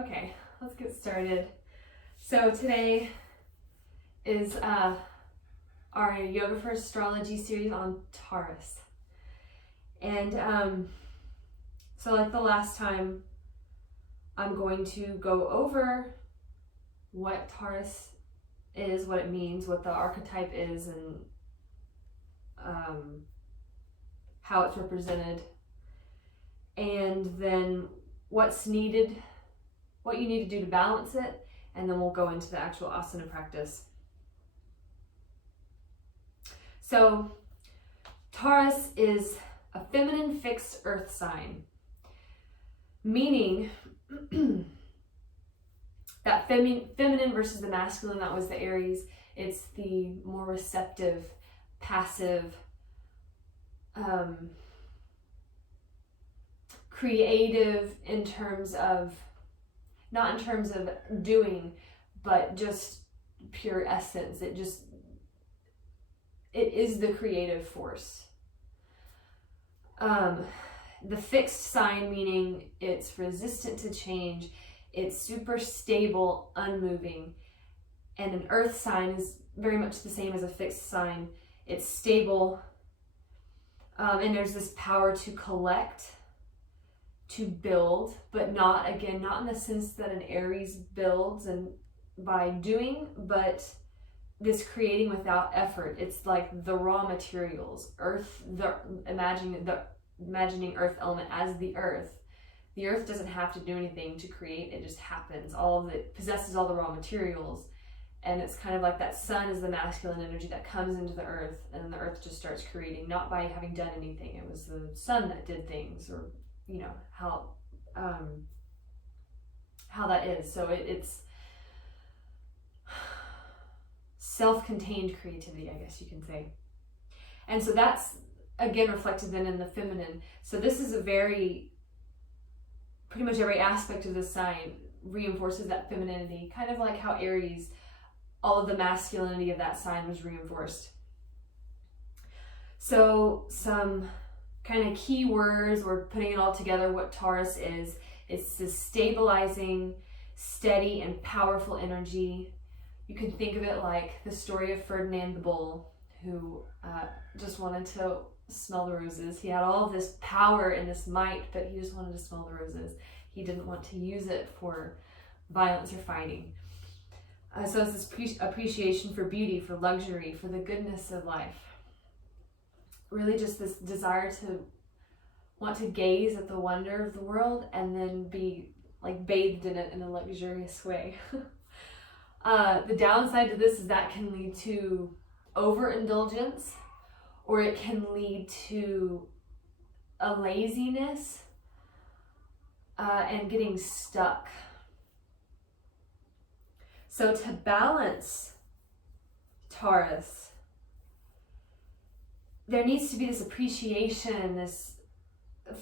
Okay, let's get started. So today is our Yoga for Astrology series on Taurus. And so like the last time, I'm going to go over what Taurus is, what it means, what the archetype is, and how it's represented, and then what's needed, what you need to do to balance it, and then we'll go into the actual asana practice. So Taurus is a feminine fixed earth sign, meaning that feminine versus the masculine, that was the Aries. It's the more receptive, passive, creative in terms of, not in terms of doing, but just pure essence. It is the creative force. The fixed sign, meaning it's resistant to change, it's super stable, unmoving. And an earth sign is very much the same as a fixed sign. It's stable, and there's this power to collect, to build, but not in the sense that an Aries builds and by doing, but this creating without effort. It's like the raw materials, earth, imagining earth element as the earth. The earth doesn't have to do anything to create, it just happens. It possesses all the raw materials. And it's kind of like that sun is the masculine energy that comes into the earth, and then the earth just starts creating, not by having done anything. It was the sun that did things, or how that is. So it's self-contained creativity, I guess you can say. And so that's again reflected then in the feminine. So this is pretty much every aspect of the sign reinforces that femininity, kind of like how Aries, all of the masculinity of that sign was reinforced. So some kind of key words, we're putting it all together, what Taurus is. It's this stabilizing, steady, and powerful energy. You can think of it like the story of Ferdinand the Bull, who just wanted to smell the roses. He had all of this power and this might, but he just wanted to smell the roses. He didn't want to use it for violence or fighting. So it's this appreciation for beauty, for luxury, for the goodness of life. Really just this desire to want to gaze at the wonder of the world and then be like bathed in it in a luxurious way. The downside to this is that can lead to overindulgence, or it can lead to a laziness and getting stuck. So to balance Taurus, there needs to be this appreciation, this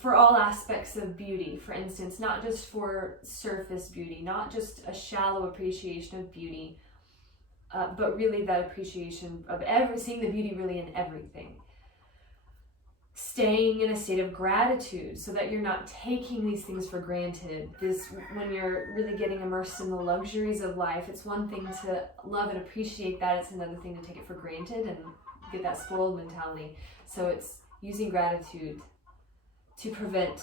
for all aspects of beauty. For instance, not just for surface beauty, not just a shallow appreciation of beauty, but really that appreciation of seeing the beauty really in everything. Staying in a state of gratitude so that you're not taking these things for granted. When you're really getting immersed in the luxuries of life, it's one thing to love and appreciate that. It's another thing to take it for granted and get that spoiled mentality. So it's using gratitude to prevent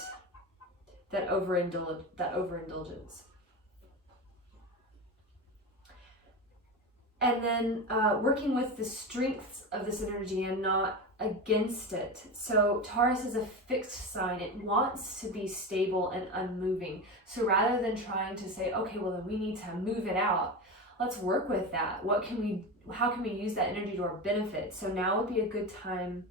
that overindulgence. And then working with the strengths of this energy and not against it. So Taurus is a fixed sign. It wants to be stable and unmoving. So rather than trying to say, okay, well then we need to move it out, let's work with that. How can we use that energy to our benefit? So now would be a good time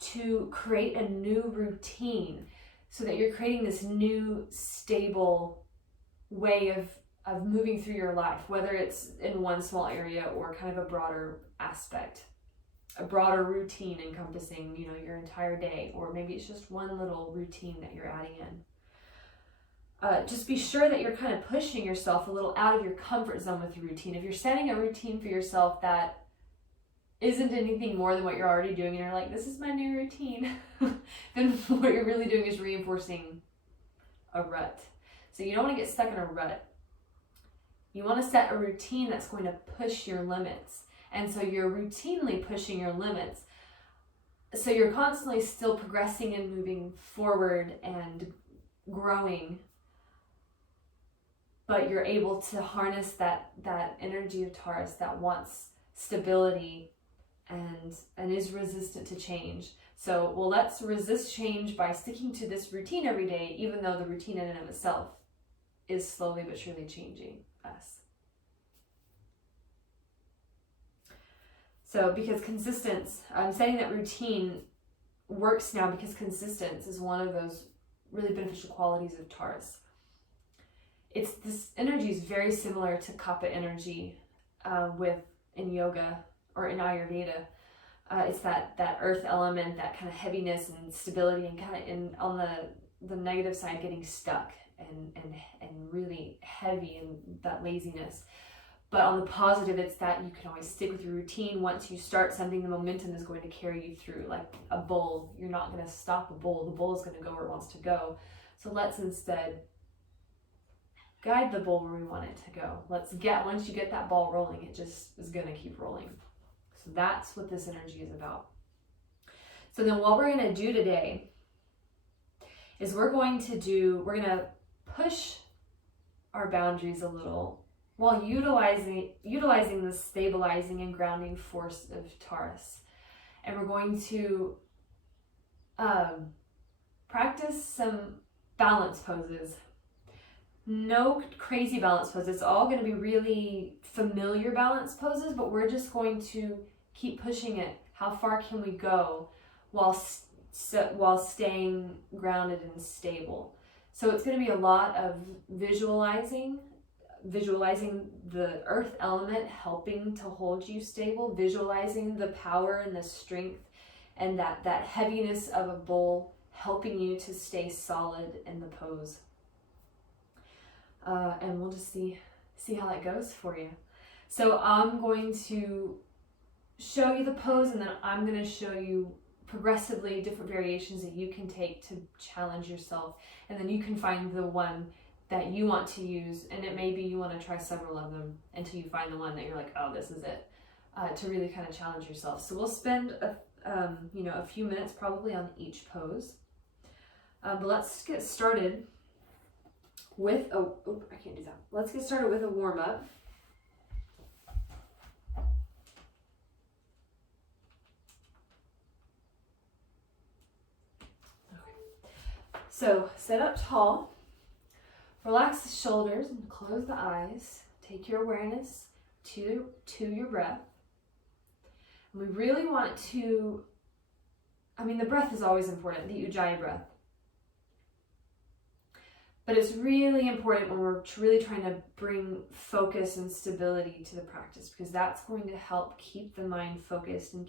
to create a new routine so that you're creating this new stable way of moving through your life, whether it's in one small area or kind of a broader aspect, a broader routine encompassing, your entire day, or maybe it's just one little routine that you're adding in. Just be sure that you're kind of pushing yourself a little out of your comfort zone with your routine. If you're setting a routine for yourself that isn't anything more than what you're already doing, and you're like, this is my new routine, then what you're really doing is reinforcing a rut. So you don't want to get stuck in a rut. You want to set a routine that's going to push your limits. And so you're routinely pushing your limits. So you're constantly still progressing and moving forward and growing, but you're able to harness that energy of Taurus that wants stability and is resistant to change. So, well, let's resist change by sticking to this routine every day, even though the routine in and of itself is slowly but surely changing us. So because setting that routine works now because consistency is one of those really beneficial qualities of Taurus. This energy is very similar to Kapha energy in yoga or in Ayurveda. It's that earth element, that kind of heaviness and stability, and kind of on the negative side, getting stuck and really heavy, and that laziness. But on the positive, it's that you can always stick with your routine. Once you start something, the momentum is going to carry you through. Like a bull, you're not going to stop a bull. The bull is going to go where it wants to go. So let's instead guide the bull where we want it to go. Once you get that ball rolling, it just is going to keep rolling. So that's what this energy is about. So then what we're going to do today is we're going to push our boundaries a little while utilizing the stabilizing and grounding force of Taurus. And we're going to practice some balance poses. No crazy balance poses. It's all going to be really familiar balance poses, but we're just going to keep pushing it. How far can we go while staying grounded and stable? So it's going to be a lot of visualizing the earth element helping to hold you stable, visualizing the power and the strength and that heaviness of a bull helping you to stay solid in the pose. And we'll just see how that goes for you. So I'm going to show you the pose, and then I'm going to show you progressively different variations that you can take to challenge yourself, and then you can find the one that you want to use, and it may be you want to try several of them until you find the one that you're like, oh, this is it, to really kind of challenge yourself. So we'll spend a few minutes probably on each pose, but let's get started with I can't do that. Let's get started with a warm-up. So sit up tall, relax the shoulders and close the eyes. Take your awareness to your breath. And we really want to, the breath is always important, the Ujjayi breath. But it's really important when we're really trying to bring focus and stability to the practice, because that's going to help keep the mind focused and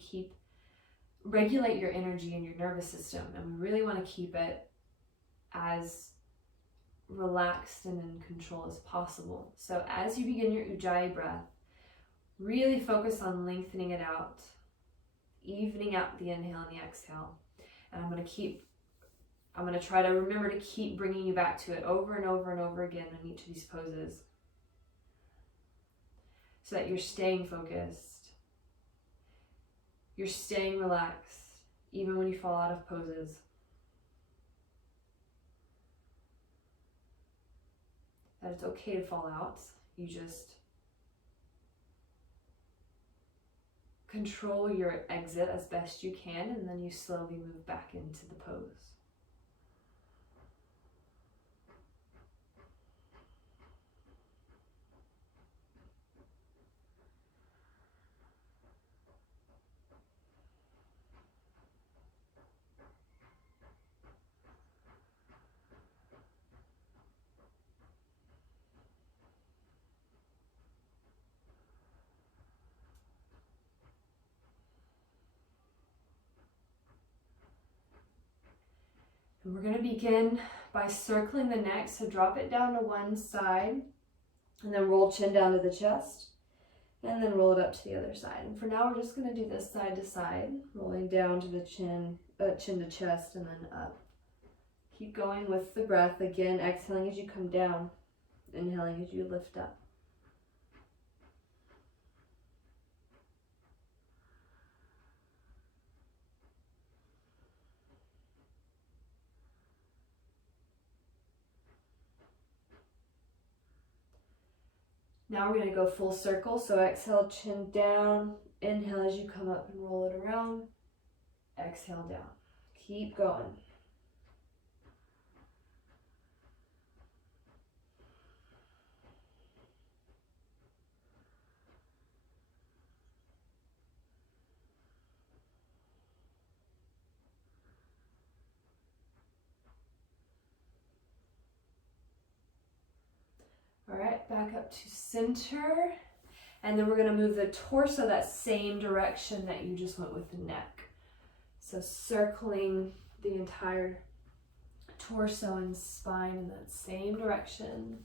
regulate your energy and your nervous system. And we really want to keep it as relaxed and in control as possible. So as you begin your Ujjayi breath, really focus on lengthening it out, evening out the inhale and the exhale. And I'm going to try to remember to keep bringing you back to it over and over and over again in each of these poses, so that you're staying focused, you're staying relaxed, even when you fall out of poses. That it's okay to fall out. You just control your exit as best you can, and then you slowly move back into the pose. And we're going to begin by circling the neck. So drop it down to one side and then roll chin down to the chest and then roll it up to the other side. And for now, we're just going to do this side to side, rolling down to the chin to chest and then up. Keep going with the breath. Again, exhaling as you come down, inhaling as you lift up. Now we're going to go full circle. So exhale, chin down. Inhale as you come up and roll it around. Exhale down. Keep going. All right, back up to center. And then we're going to move the torso that same direction that you just went with the neck. So circling the entire torso and spine in that same direction.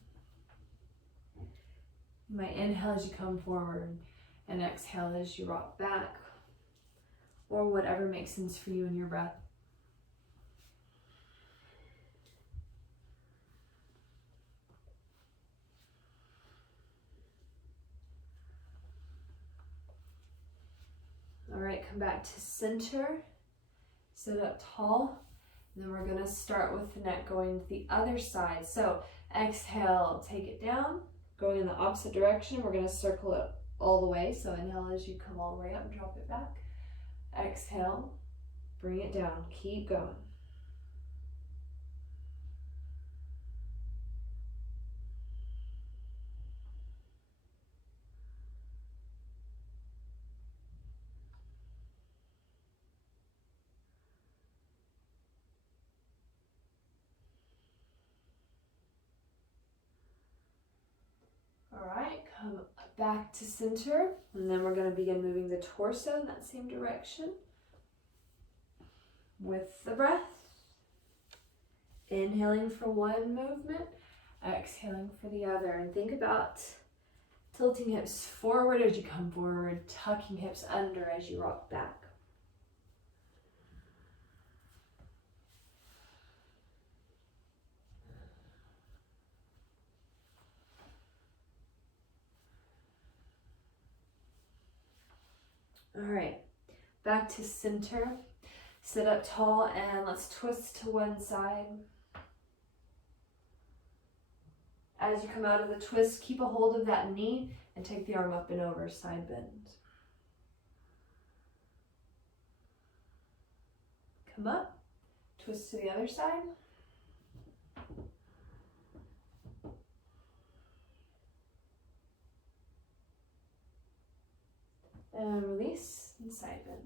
You might inhale as you come forward and exhale as you rock back, or whatever makes sense for you in your breath. All right, come back to center, sit up tall, and then we're gonna start with the neck going to the other side. So exhale, take it down, going in the opposite direction. We're gonna circle it all the way. So inhale as you come all the way up and drop it back. Exhale, bring it down, keep going. All right, come back to center, and then we're going to begin moving the torso in that same direction with the breath. Inhaling for one movement, exhaling for the other. And think about tilting hips forward as you come forward, tucking hips under as you rock back. All right, back to center. Sit up tall and let's twist to one side. As you come out of the twist, keep a hold of that knee and take the arm up and over, side bend. Come up, twist to the other side. And release and side bend.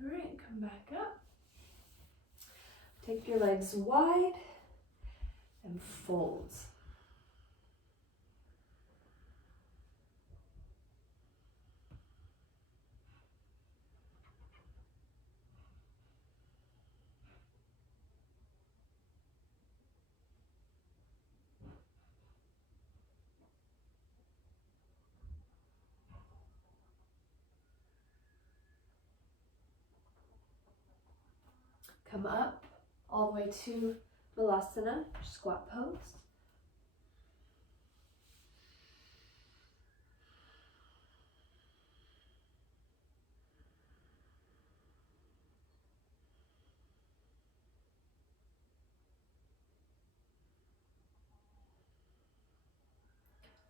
All right, come back up. Take your legs wide and fold. Come up all the way to Balasana, squat pose.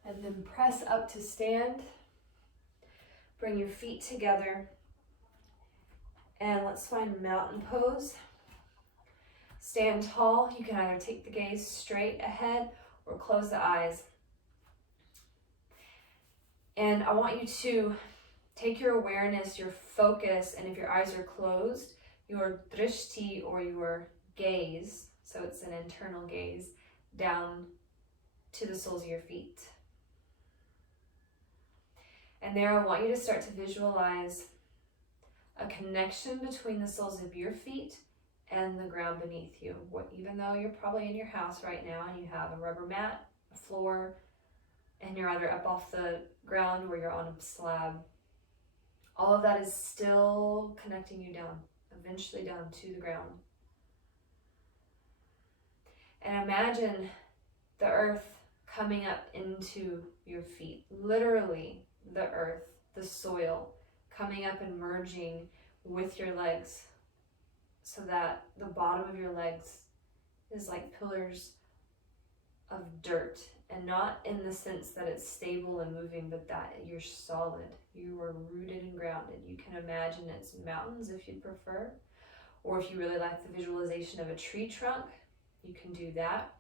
And then press up to stand. Bring your feet together. And let's find mountain pose. Stand tall. You can either take the gaze straight ahead or close the eyes. And I want you to take your awareness, your focus, and if your eyes are closed, your drishti or your gaze, so it's an internal gaze, down to the soles of your feet. And there I want you to start to visualize a connection between the soles of your feet and the ground beneath you. Even though you're probably in your house right now and you have a rubber mat, a floor, and you're either up off the ground or you're on a slab, all of that is still connecting you down, eventually down to the ground. And imagine the earth coming up into your feet, literally the earth, the soil, coming up and merging with your legs so that the bottom of your legs is like pillars of dirt, and not in the sense that it's stable and moving, but that you're solid. You are rooted and grounded. You can imagine it's mountains if you'd prefer, or if you really like the visualization of a tree trunk, you can do that.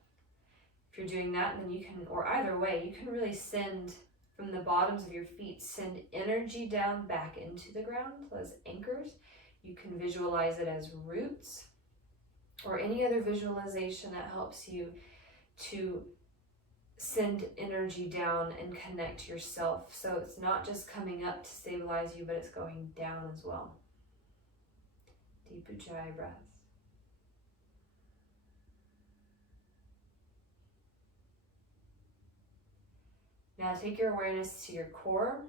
If you're doing that, then you can, or either way, you can really send from the bottoms of your feet, send energy down back into the ground as anchors. You can visualize it as roots, or any other visualization that helps you to send energy down and connect yourself. So it's not just coming up to stabilize you, but it's going down as well. Deep Ujjayi breaths. Now take your awareness to your core,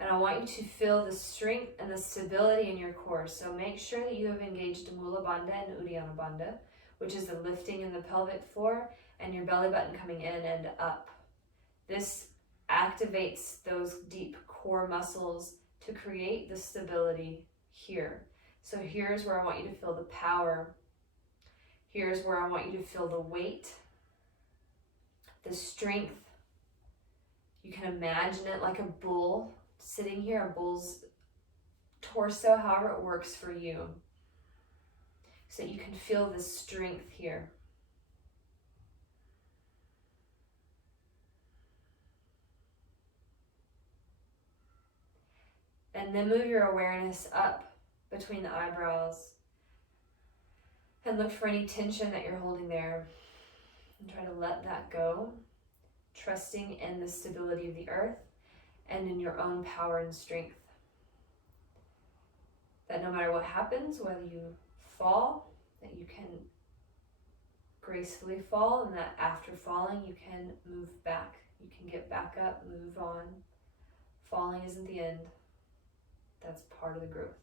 and I want you to feel the strength and the stability in your core. So make sure that you have engaged Mula Bandha and Uddiyana Bandha, which is the lifting in the pelvic floor and your belly button coming in and up. This activates those deep core muscles to create the stability here. So here's where I want you to feel the power. Here's where I want you to feel the weight, the strength. You can imagine it like a bull sitting here, a bull's torso, however it works for you. So that you can feel the strength here. And then move your awareness up between the eyebrows and look for any tension that you're holding there. And try to let that go, trusting in the stability of the earth and in your own power and strength. That no matter what happens, whether you fall, that you can gracefully fall, and that after falling you can move back. You can get back up, move on. Falling isn't the end. That's part of the growth.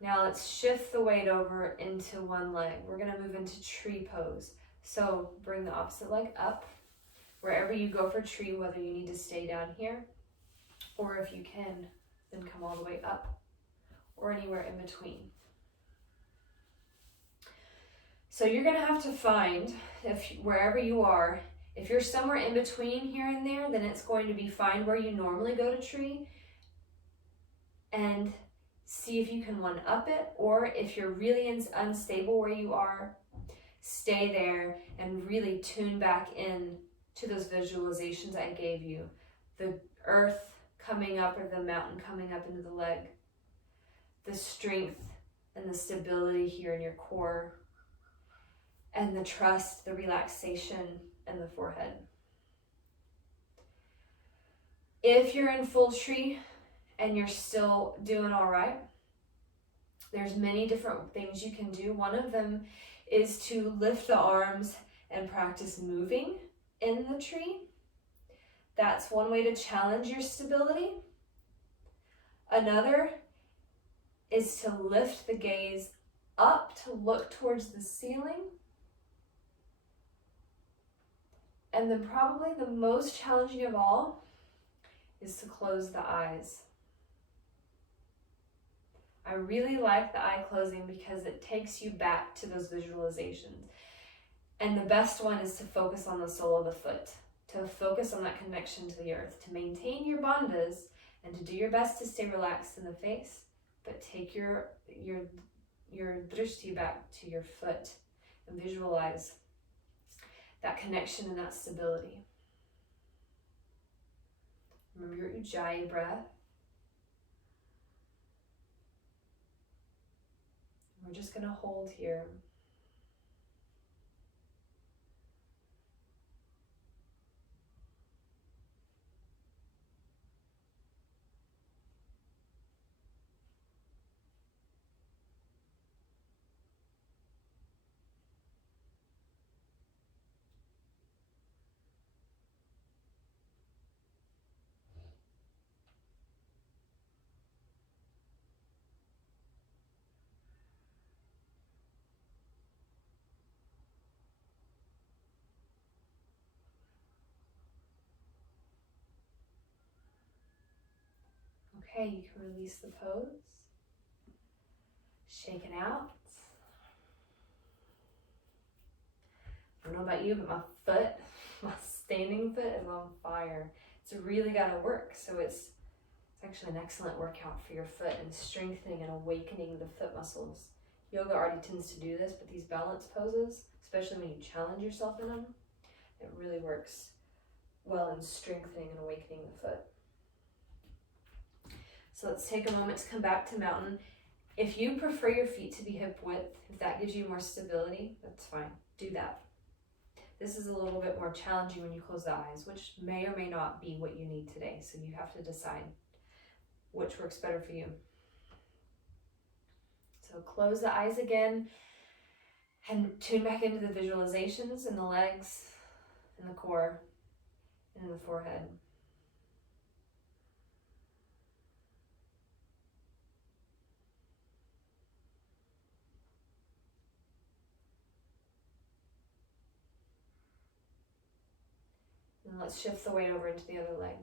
Now let's shift the weight over into one leg. We're going to move into tree pose. So bring the opposite leg up. Wherever you go for tree, whether you need to stay down here, or if you can, then come all the way up, or anywhere in between. So you're going to have to find, wherever you are, if you're somewhere in between here and there, then it's going to be find where you normally go to tree and see if you can one up it, or if you're really unstable where you are, stay there and really tune back in to those visualizations I gave you. The earth coming up or the mountain coming up into the leg. The strength and the stability here in your core. And the trust, the relaxation in the forehead. If you're in full tree and you're still doing all right, there's many different things you can do. One of them is to lift the arms and practice moving in the tree. That's one way to challenge your stability. Another is to lift the gaze up to look towards the ceiling. And then probably the most challenging of all is to close the eyes. I really like the eye closing because it takes you back to those visualizations. And the best one is to focus on the sole of the foot, to focus on that connection to the earth, to maintain your bandhas and to do your best to stay relaxed in the face, but take your drishti back to your foot and visualize that connection and that stability. Remember your Ujjayi breath. We're just going to hold here. Okay, you can release the pose. Shake it out. I don't know about you, but my foot, my standing foot is on fire. It's really got to work. So it's actually an excellent workout for your foot and strengthening and awakening the foot muscles. Yoga already tends to do this, but these balance poses, especially when you challenge yourself in them, it really works well in strengthening and awakening the foot. So let's take a moment to come back to mountain. If you prefer your feet to be hip width, if that gives you more stability, that's fine. Do that. This is a little bit more challenging when you close the eyes, which may or may not be what you need today. So you have to decide which works better for you. So close the eyes again and tune back into the visualizations in the legs, in the core, and in the forehead. And let's shift the weight over into the other leg.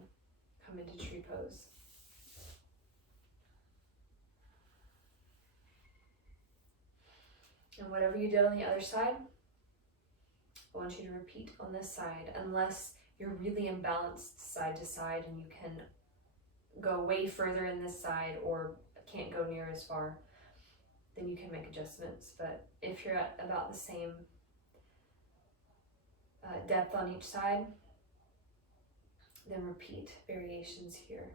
Come into tree pose. And whatever you did on the other side, I want you to repeat on this side, unless you're really imbalanced side to side and you can go way further in this side or can't go near as far, then you can make adjustments. But if you're at about the same depth on each side, then repeat variations here.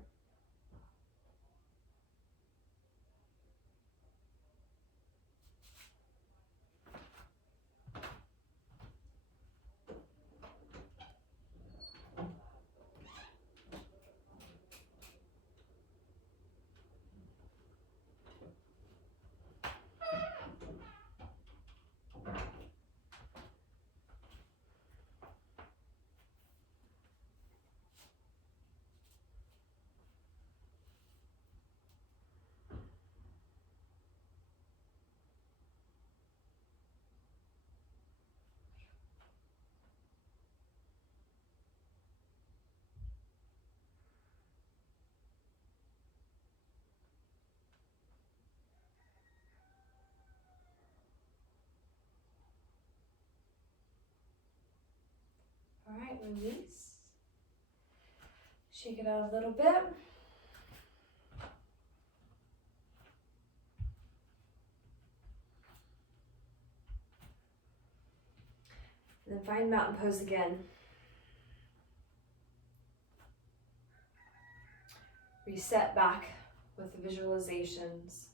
All right, release. Shake it out a little bit. And then find mountain pose again. Reset back with the visualizations.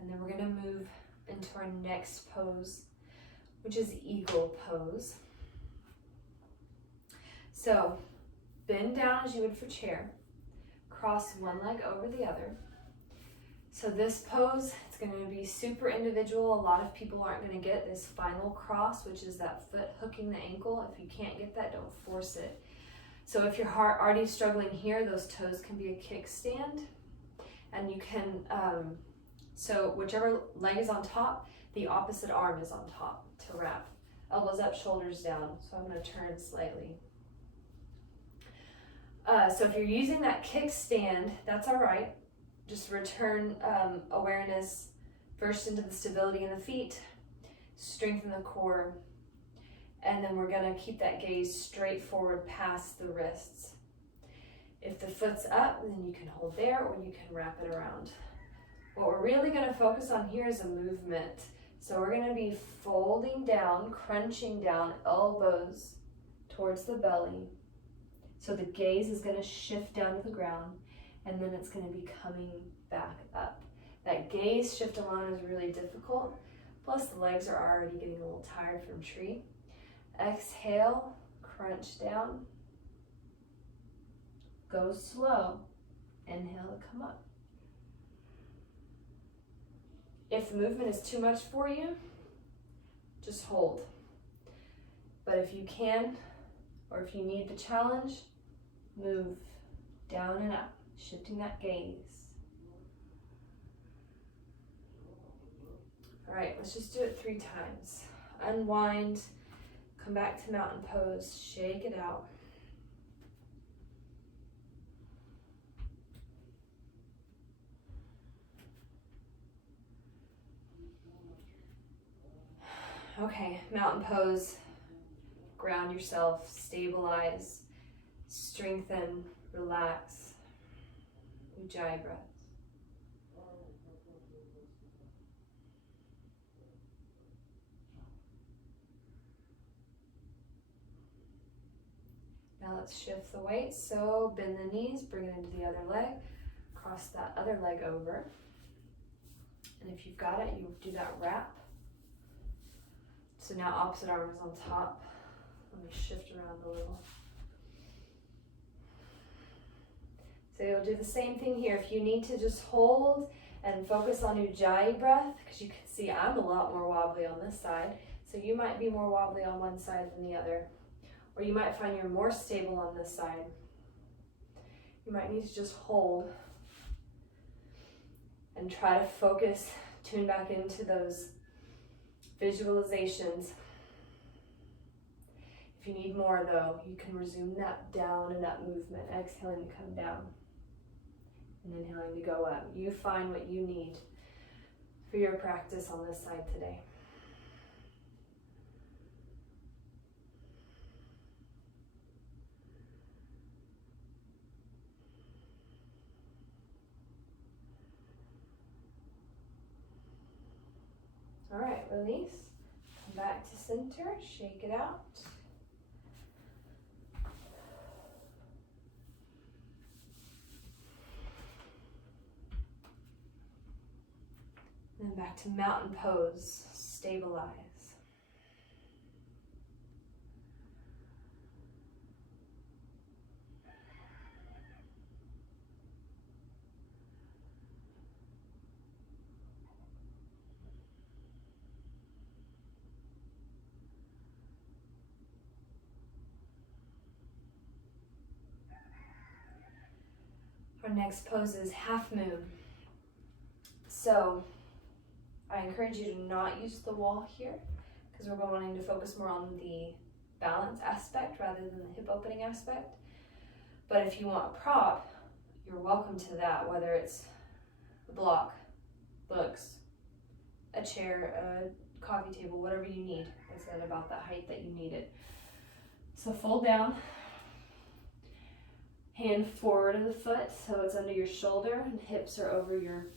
And then we're going to move into our next pose, which is eagle pose. So bend down as you would for chair. Cross one leg over the other. So this pose, it's going to be super individual. A lot of people aren't going to get this final cross, which is that foot hooking the ankle. If you can't get that, don't force it. So if you're already struggling here, those toes can be a kickstand. And you can, so whichever leg is on top, the opposite arm is on top to wrap. Elbows up, shoulders down. So I'm going to turn slightly. So if you're using that kickstand, that's all right. Just return awareness first into the stability in the feet, strengthen the core, and then we're going to keep that gaze straight forward past the wrists. If the foot's up, then you can hold there or you can wrap it around. What we're really going to focus on here is a movement. So we're going to be folding down, crunching down, elbows towards the belly. So the gaze is going to shift down to the ground, and then it's going to be coming back up. That gaze shift alone is really difficult. Plus the legs are already getting a little tired from tree. Exhale, crunch down. Go slow. Inhale to come up. If the movement is too much for you, just hold. But if you can, or if you need the challenge, move down and up, shifting that gaze. All right, let's just do it 3 times. Unwind, come back to mountain pose, shake it out. Okay, mountain pose, ground yourself, stabilize, strengthen, relax, Ujjayi breaths. Now let's shift the weight, so bend the knees, bring it into the other leg, cross that other leg over, and if you've got it, you do that wrap. So now opposite arm is on top. Let me shift around a little. So you'll do the same thing here. If you need to just hold and focus on Ujjayi breath, because you can see I'm a lot more wobbly on this side, so you might be more wobbly on one side than the other. Or you might find you're more stable on this side. You might need to just hold and try to focus, tune back into those visualizations. If you need more though, you can resume that down and up movement, exhaling to come down and inhaling to go up. You find what you need for your practice on this side today. All right, release. Come back to center, shake it out. And then back to mountain pose, stabilize. Our next pose is half moon. So I encourage you to not use the wall here because we're wanting to focus more on the balance aspect rather than the hip opening aspect. But if you want a prop, you're welcome to that, whether it's a block, books, a chair, a coffee table, whatever you need. It's then about the height that you need it. So fold down. Hand forward of the foot so it's under your shoulder and hips are over your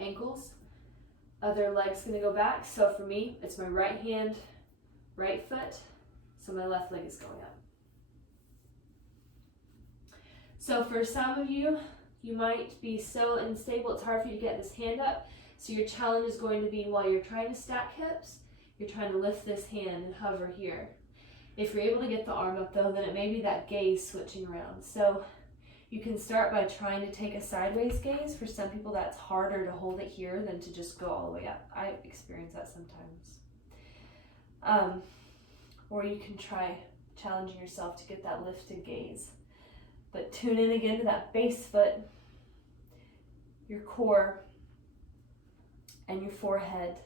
ankles. Other leg's gonna go back. So for me, it's my right hand, right foot. So my left leg is going up. So for some of you, you might be so unstable, it's hard for you to get this hand up. So your challenge is going to be while you're trying to stack hips, you're trying to lift this hand and hover here. If you're able to get the arm up though, then it may be that gaze switching around. So you can start by trying to take a sideways gaze. For some people that's harder to hold it here than to just go all the way up. I experience that sometimes. Or you can try challenging yourself to get that lifted gaze. But tune in again to that base foot, your core, and your forehead.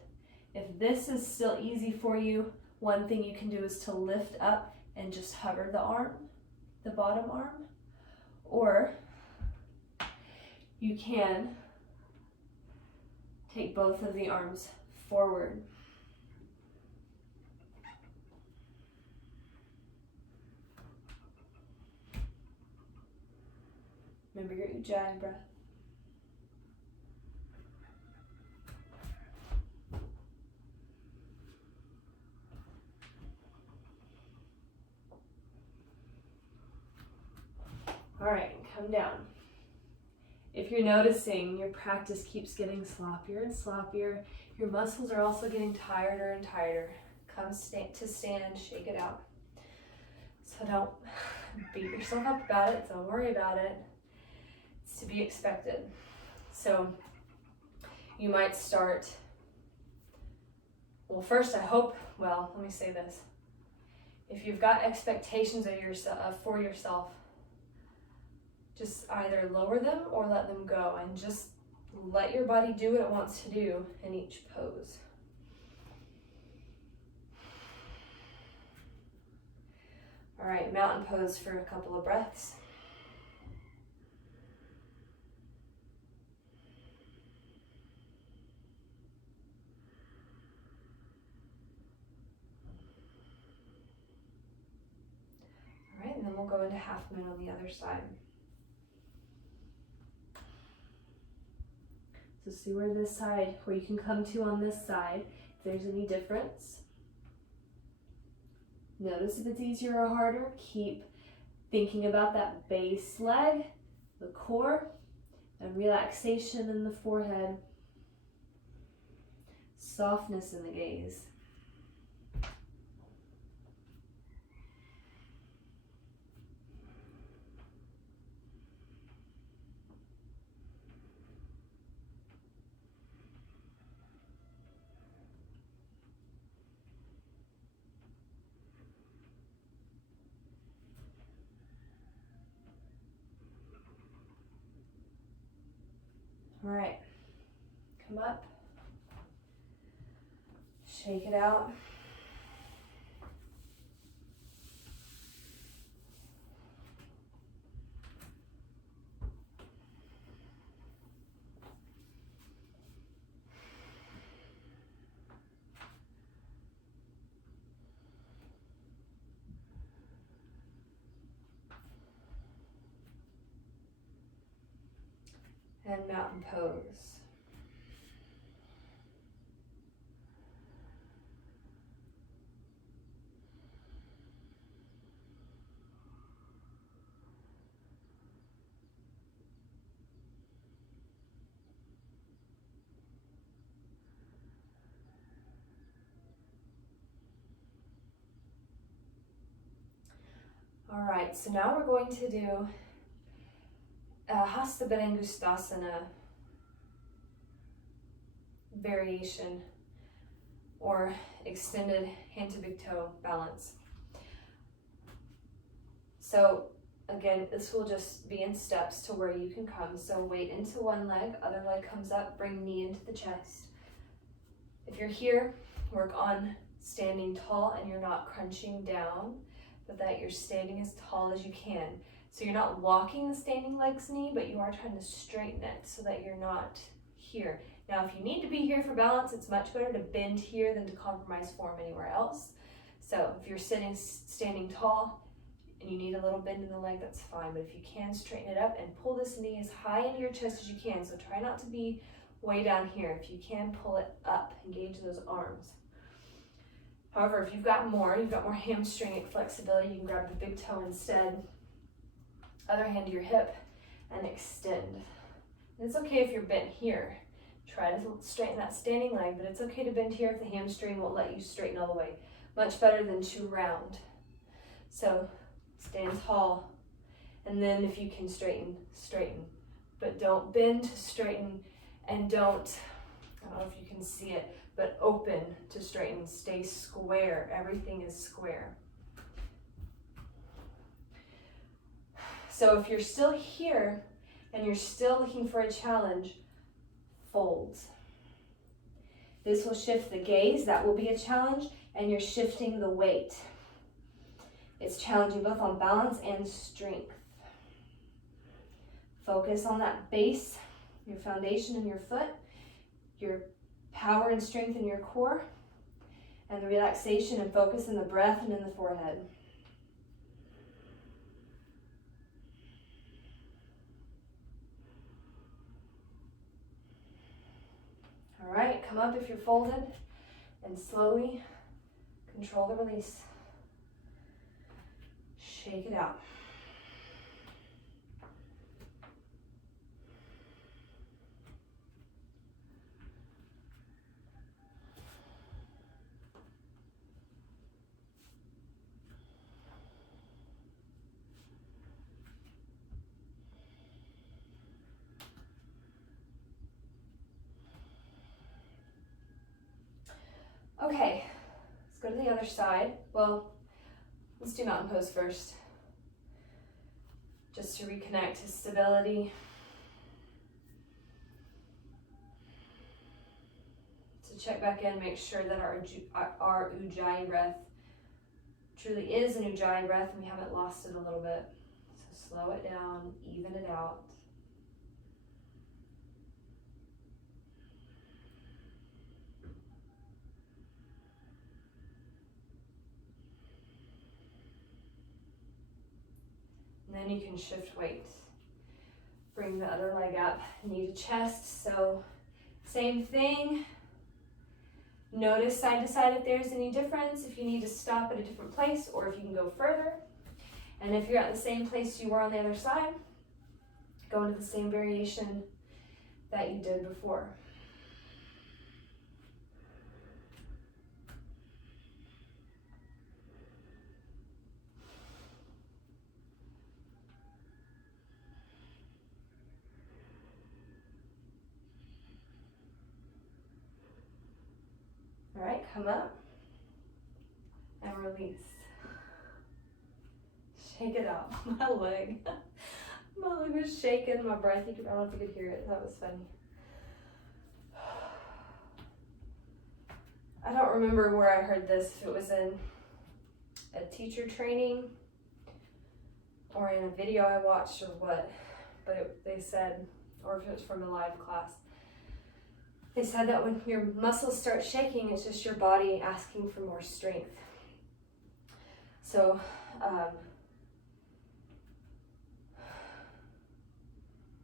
If this is still easy for you, one thing you can do is to lift up and just hover the arm, the bottom arm, or you can take both of the arms forward. Remember your Ujjayi breath. All right, come down. If you're noticing your practice keeps getting sloppier and sloppier, your muscles are also getting tighter and tighter. Come to stand, shake it out. So don't beat yourself up about it, don't worry about it. It's to be expected. So you might start, well first I hope, well let me say this. If you've got expectations of yourself, for yourself, just either lower them or let them go, and just let your body do what it wants to do in each pose. All right, mountain pose for a couple of breaths. All right, and then we'll go into half moon on the other side. So see where you can come to on this side, if there's any difference. Notice if it's easier or harder. Keep thinking about that base leg, the core, and relaxation in the forehead. Softness in the gaze. All right, come up, shake it out. And mountain pose. All right, so now we're going to do Hasta Bedengustasana variation, or extended hand to big toe balance. So again, this will just be in steps to where you can come. So weight into one leg, other leg comes up, bring knee into the chest. If you're here, work on standing tall and you're not crunching down, but that you're standing as tall as you can. So you're not walking the standing leg's knee, but you are trying to straighten it so that you're not here. Now, if you need to be here for balance, it's much better to bend here than to compromise form anywhere else. So if you're standing tall and you need a little bend in the leg, that's fine. But if you can, straighten it up and pull this knee as high into your chest as you can. So try not to be way down here. If you can, pull it up, engage those arms. However, if you've got more hamstring flexibility, you can grab the big toe instead. Other hand to your hip and extend. And it's okay if you're bent here. Try to straighten that standing leg, but it's okay to bend here if the hamstring won't let you straighten all the way. Much better than to round. So stand tall, and then if you can straighten. But don't bend to straighten, and don't, I don't know if you can see it, but open to straighten. Stay square. Everything is square. So if you're still here and you're still looking for a challenge, fold. This will shift the gaze. That will be a challenge, and you're shifting the weight. It's challenging both on balance and strength. Focus on that base, your foundation in your foot, your power and strength in your core, and the relaxation and focus in the breath and in the forehead. All right, come up if you're folded, and slowly control the release. Shake it out. Okay, let's go to the other side. Well, let's do mountain pose first. just to reconnect to stability. To check back in, make sure that our Ujjayi breath truly is an Ujjayi breath and we haven't lost it a little bit. So slow it down, even it out. And then you can shift weight. Bring the other leg up, knee to chest. So same thing. Notice side to side if there's any difference, if you need to stop at a different place or if you can go further. And if you're at the same place you were on the other side, go into the same variation that you did before. All right, come up and release. Shake it out. My leg was shaking. My breath, I don't know if you could hear it. That was funny. I don't remember where I heard this, if it was in a teacher training or in a video I watched or what, but they said, or if it was from a live class, they said that when your muscles start shaking, it's just your body asking for more strength. So,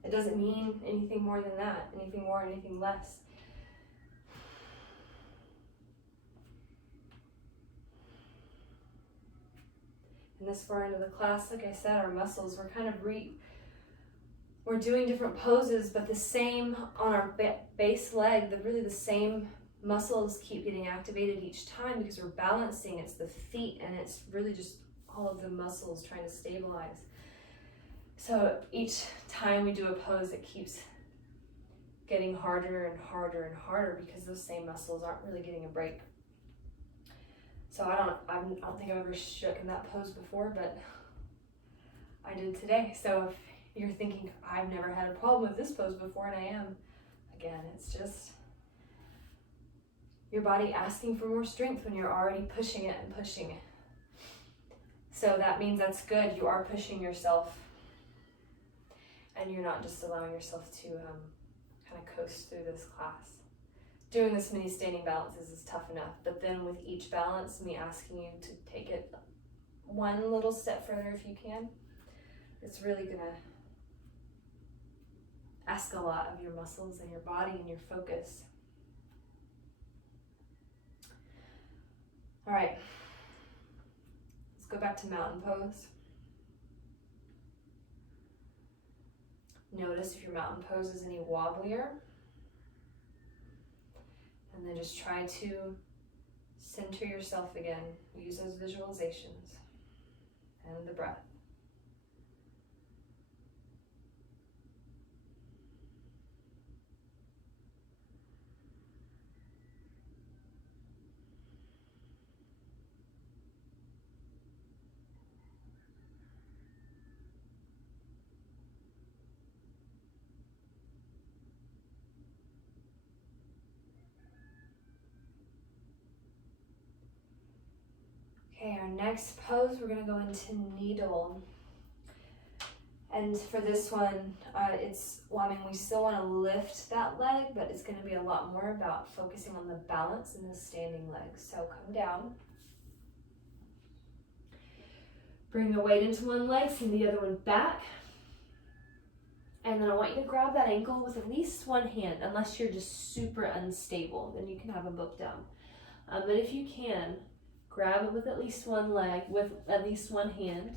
it doesn't mean anything more than that, anything more, anything less. And this far into the class, like I said, our muscles, we're kind of we're doing different poses, but the same on our base leg, really the same muscles keep getting activated each time because we're balancing. It's the feet and it's really just all of the muscles trying to stabilize. So each time we do a pose, it keeps getting harder and harder and harder because those same muscles aren't really getting a break. So I don't think I've ever shook in that pose before, but I did today. So if you're thinking, I've never had a problem with this pose before, and I am, again, it's just your body asking for more strength when you're already pushing it and pushing it. So that means that's good. You are pushing yourself, and you're not just allowing yourself to kind of coast through this class. Doing this many standing balances is tough enough, but then with each balance, me asking you to take it one little step further if you can, it's really gonna ask a lot of your muscles and your body and your focus. All right, let's go back to mountain pose. Notice if your mountain pose is any wobblier. And then just try to center yourself again. Use those visualizations and the breath. Okay, our next pose, we're going to go into needle. And for this one, we still want to lift that leg, but it's going to be a lot more about focusing on the balance in the standing leg. So come down. Bring the weight into one leg, send the other one back. And then I want you to grab that ankle with at least one hand, unless you're just super unstable, then you can have them both down. But if you can, grab it with at least one leg, with at least one hand.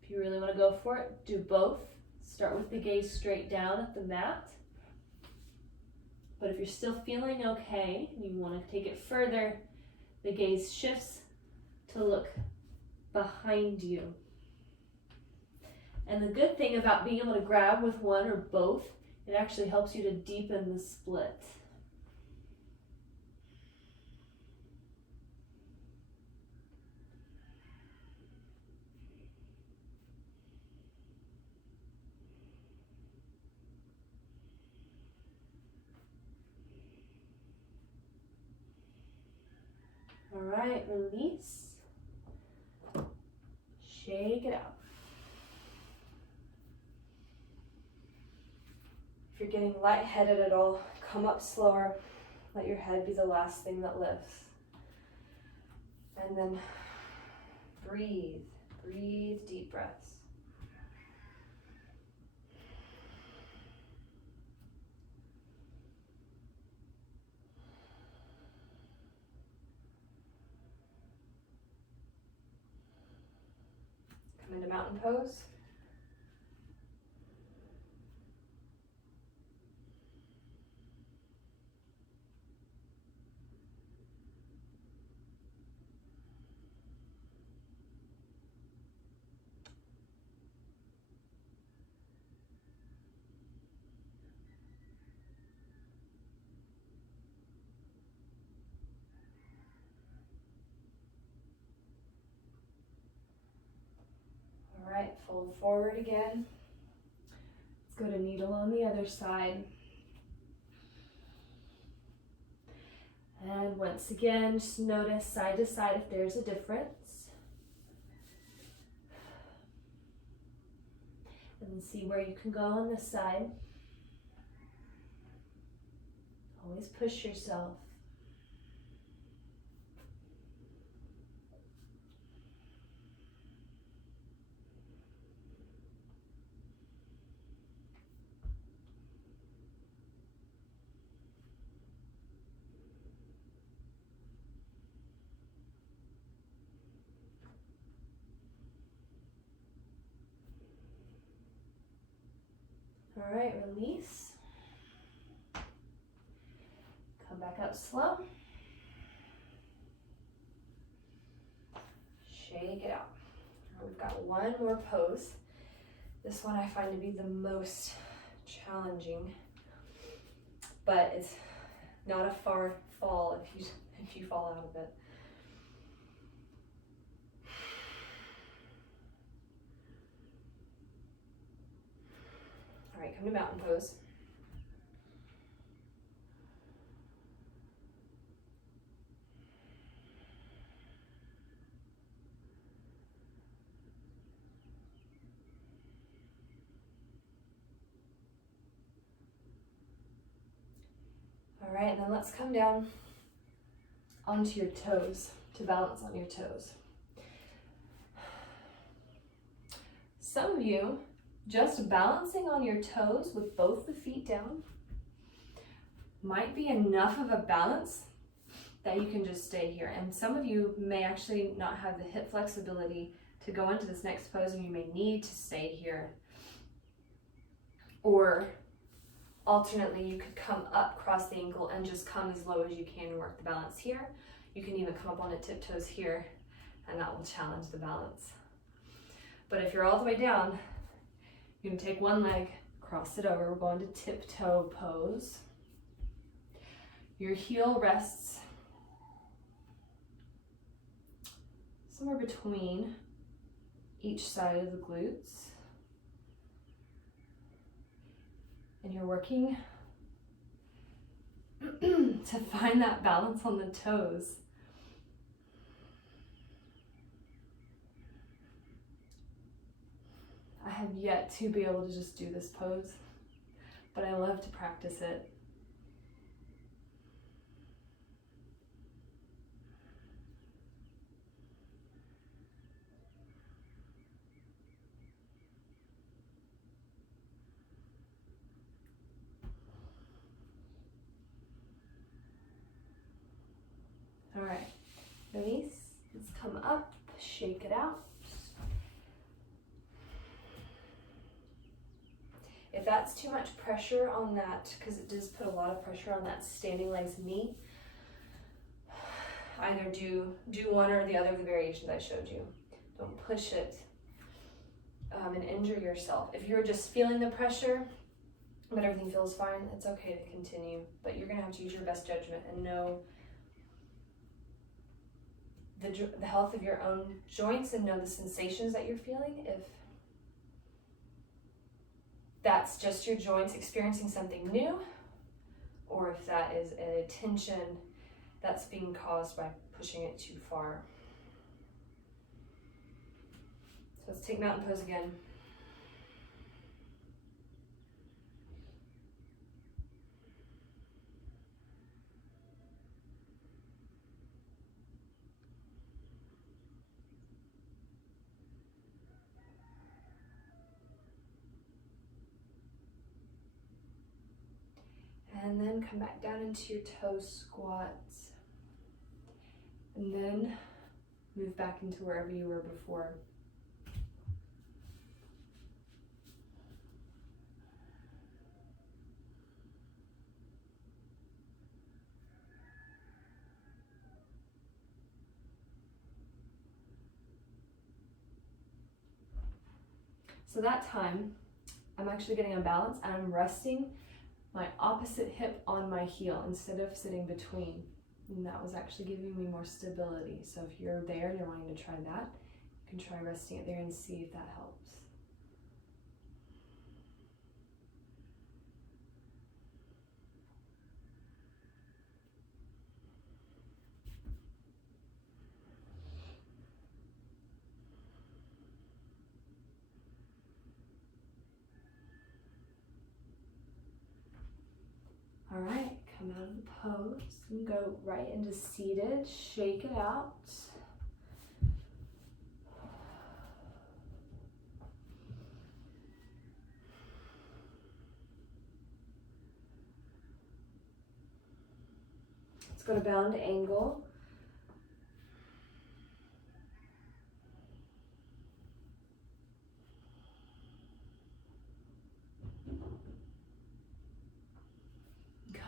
If you really want to go for it, do both. Start with the gaze straight down at the mat. But if you're still feeling okay, and you want to take it further, the gaze shifts to look behind you. And the good thing about being able to grab with one or both, it actually helps you to deepen the split. All right, release. Shake it out. If you're getting lightheaded at all, come up slower. Let your head be the last thing that lifts. And then breathe. Breathe deep breaths. Come into mountain pose. All right, fold forward again. Let's go to needle on the other side. And once again, just notice side to side if there's a difference. And then see where you can go on this side. Always push yourself. All right, release. Come back up slow. Shake it out. We've got one more pose. This one I find to be the most challenging, but it's not a far fall if you fall out of it. All right, come to mountain pose. All right, and then let's come down onto your toes to balance on your toes. Some of you, just balancing on your toes with both the feet down might be enough of a balance that you can just stay here. And some of you may actually not have the hip flexibility to go into this next pose, and you may need to stay here. Or alternately, you could come up, cross the ankle, and just come as low as you can and work the balance here. You can even come up on the tiptoes here, and that will challenge the balance. But if you're all the way down, you can take one leg, cross it over. We're going to tiptoe pose. Your heel rests somewhere between each side of the glutes. And you're working to find that balance on the toes. I have yet to be able to just do this pose, but I love to practice it. All right, release. Let's come up, shake it out. If that's too much pressure on that, because it does put a lot of pressure on that standing legs knee, either do one or the other of the variations I showed you. Don't push it and injure yourself. If you're just feeling the pressure, but everything feels fine, it's okay to continue. But you're gonna have to use your best judgment and know the health of your own joints and know the sensations that you're feeling. If that's just your joints experiencing something new, or if that is a tension that's being caused by pushing it too far. So let's take mountain pose again. And then come back down into your toe squats. And then move back into wherever you were before. So that time, I'm actually getting a balance and I'm resting my opposite hip on my heel instead of sitting between. And that was actually giving me more stability. So if you're there and you're wanting to try that, you can try resting it there and see if that helps. All right, come out of the pose and go right into seated. Shake it out. Let's go to bound angle.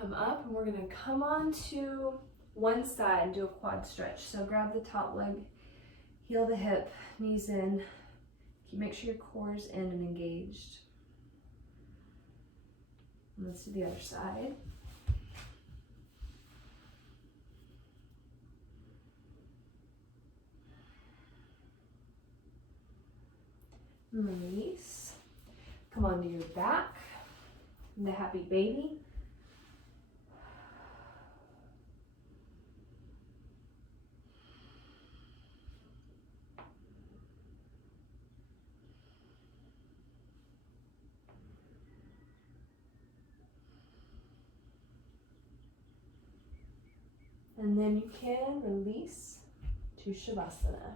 Come up, and we're gonna come on to one side and do a quad stretch. So grab the top leg, heel the hip, knees in. Make sure your core is in and engaged. And let's do the other side. Release. Come onto your back, the happy baby. And then you can release to Shavasana.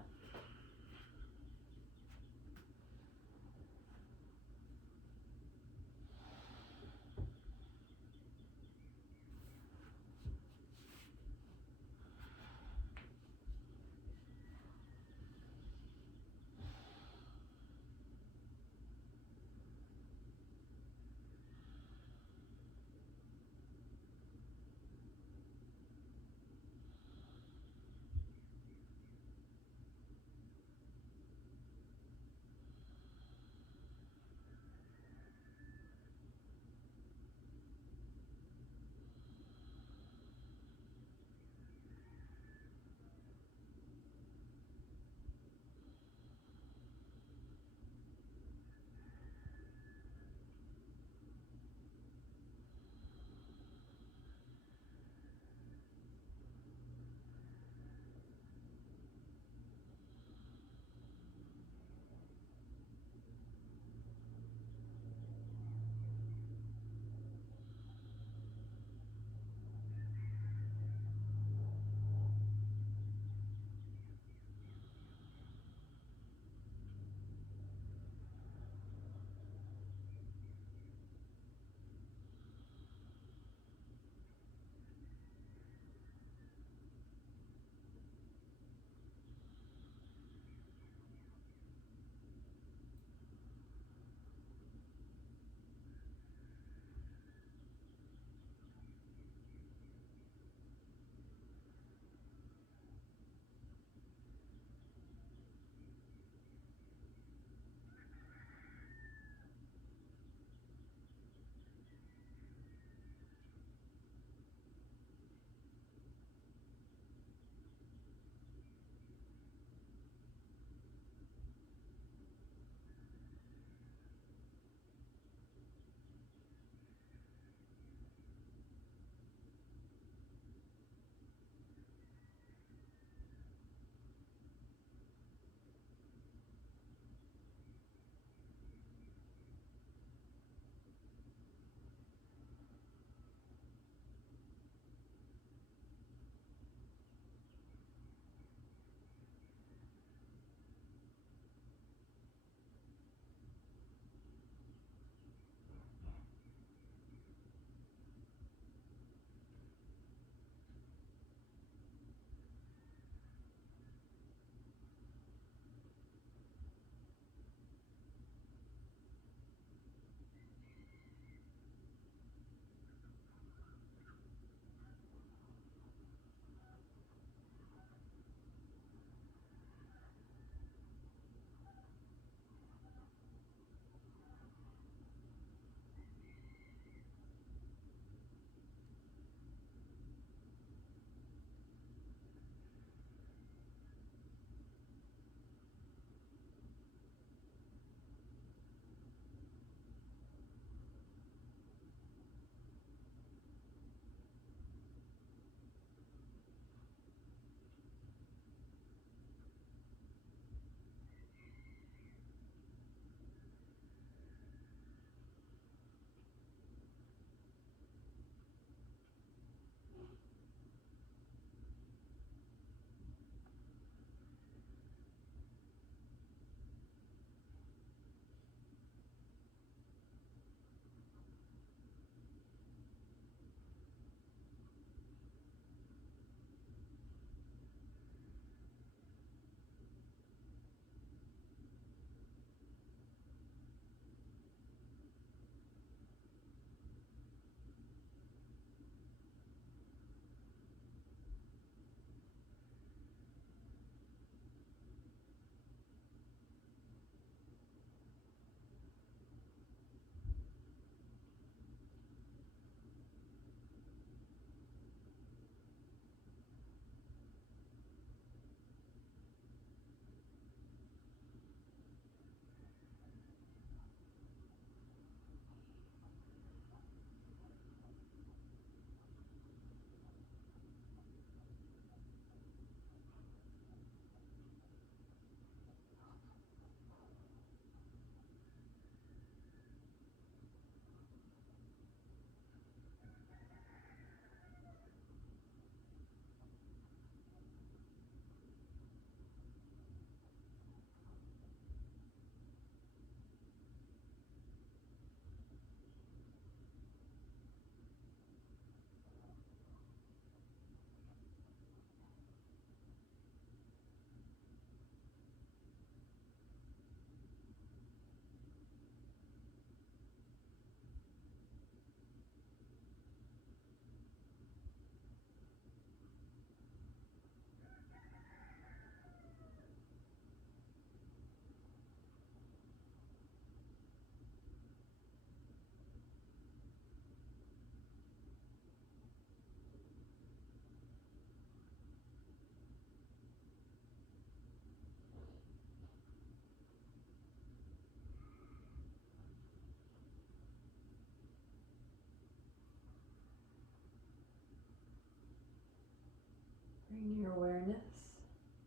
Bring your awareness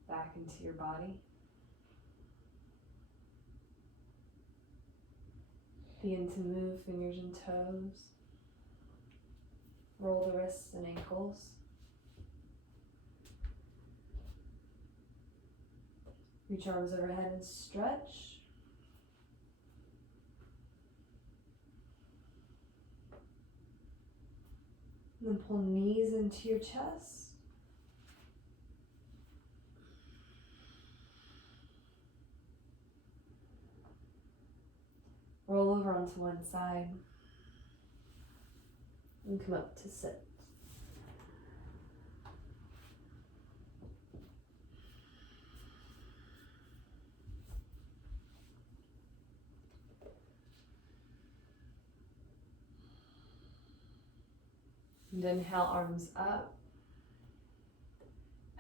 back into your body. Begin to move fingers and toes. Roll the wrists and ankles. Reach arms overhead and stretch. And then pull knees into your chest. Roll over onto one side. And come up to sit. And inhale, arms up.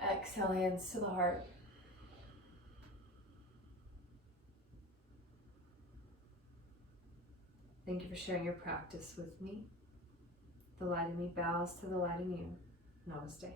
Exhale, hands to the heart. Thank you for sharing your practice with me. The light in me bows to the light in you. Namaste.